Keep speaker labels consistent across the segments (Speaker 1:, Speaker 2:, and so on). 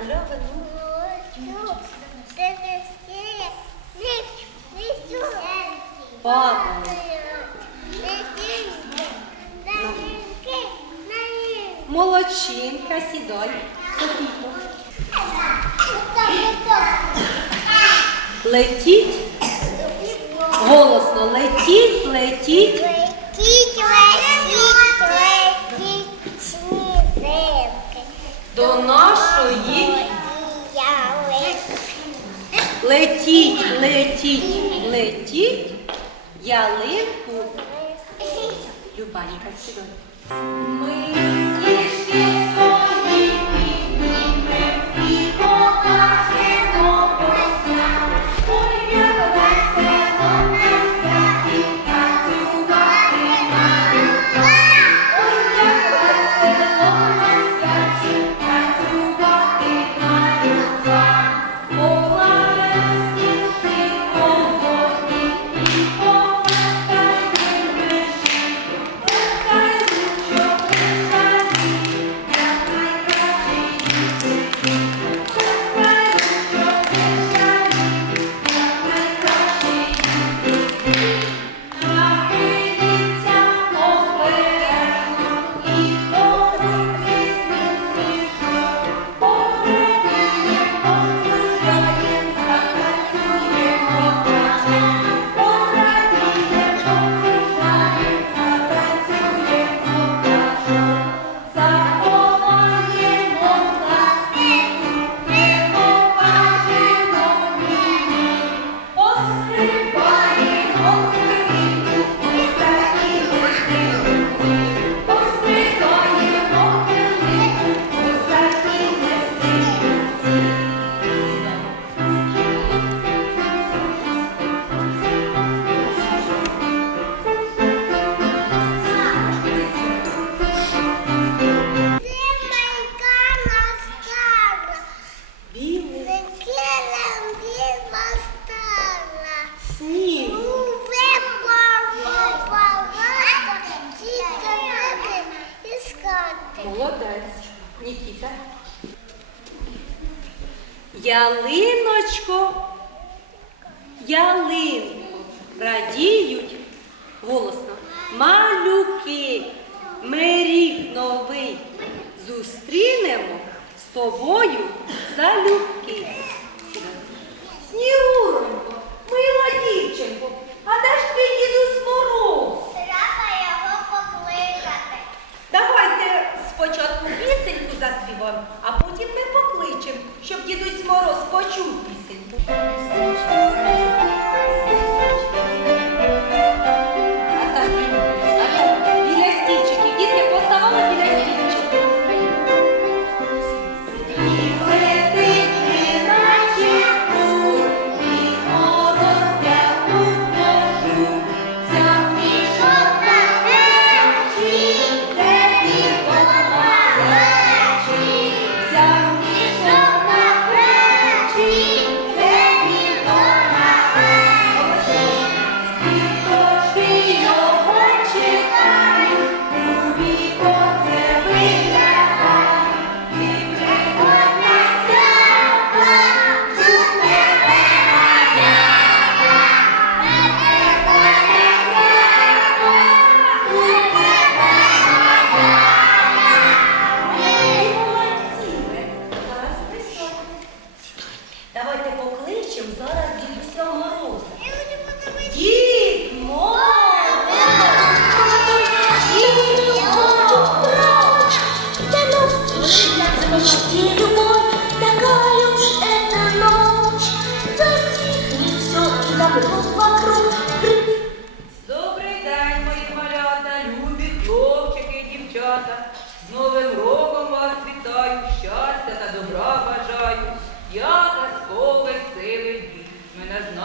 Speaker 1: намальований. Падали. Молодчинка, сідай. Летіть. Голосно летіть, летіть.
Speaker 2: Летіть, летіть.
Speaker 1: до нашої летіть, летіть, летіть, ялинку. Любанька сьогодні. Ялиночко, ялинку радіють голосно малюки, ми рік новий. Зустрінемо з тобою залюбки.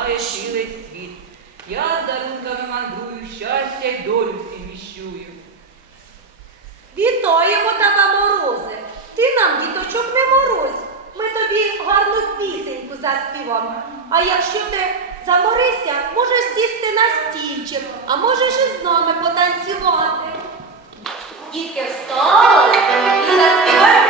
Speaker 3: знає шилий світ. Я з дарунками мандрую, щастя й долю всім віщую.
Speaker 1: Вітаємо тебе, морозе. Ти нам, діточок, не морозь. Ми тобі гарну пісеньку заспіваємо. А якщо ти заморися, можеш сісти на стільчик, а можеш і з нами потанцювати. Дітки встали і заспіваємо.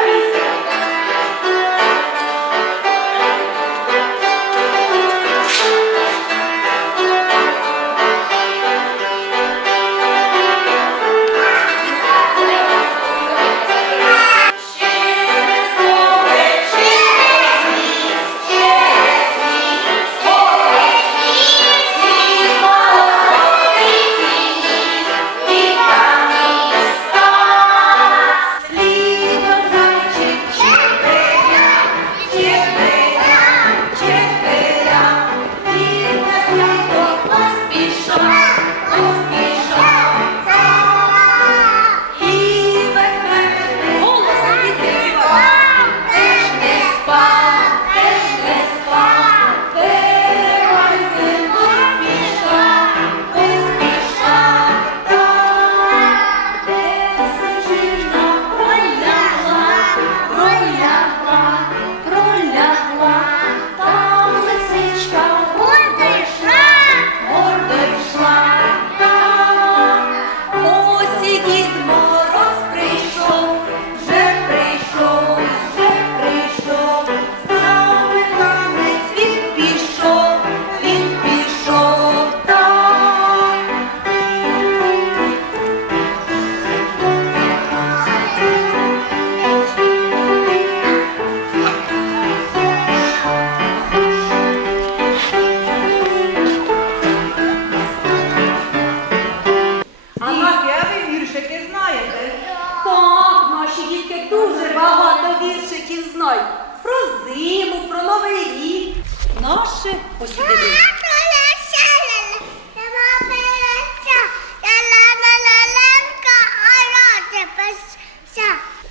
Speaker 1: розповідай про зиму, про новий рік. Ну, Наше ось дивись.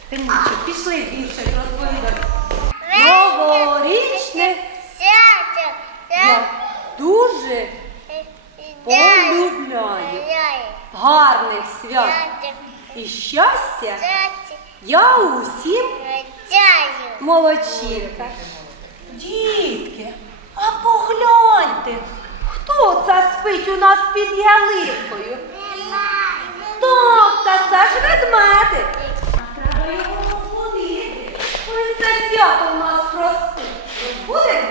Speaker 1: Тимчик, пішли більше розповідай. Новорічне свято. Дуже полюбляю. Гарних свят і щастя я усім молодчинка. Дітки, а погляньте, хто це спить у нас під ялинкою? Так, та це ж ведмедик. Треба його розбудити. Ой, це свято у нас простить. Розбудемо,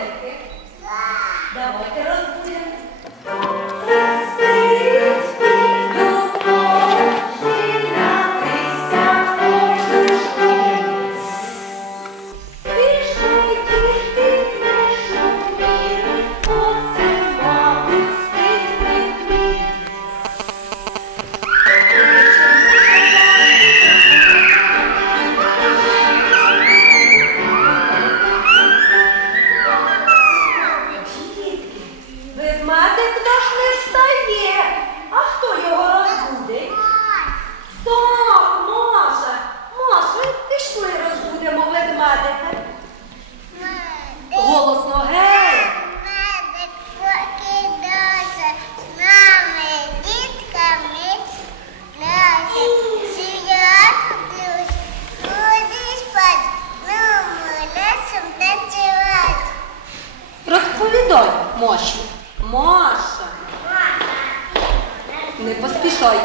Speaker 1: Моша. Маша. Не поспішай.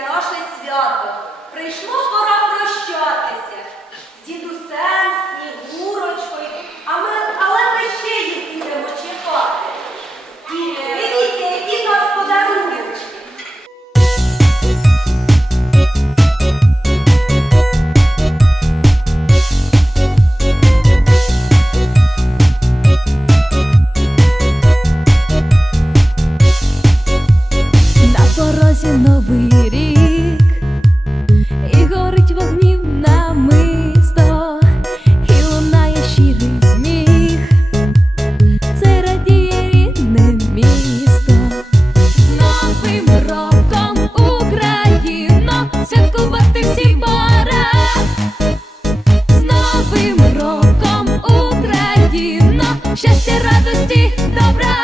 Speaker 1: Наше свято. Прийшло пора
Speaker 4: щастя, радості, добра.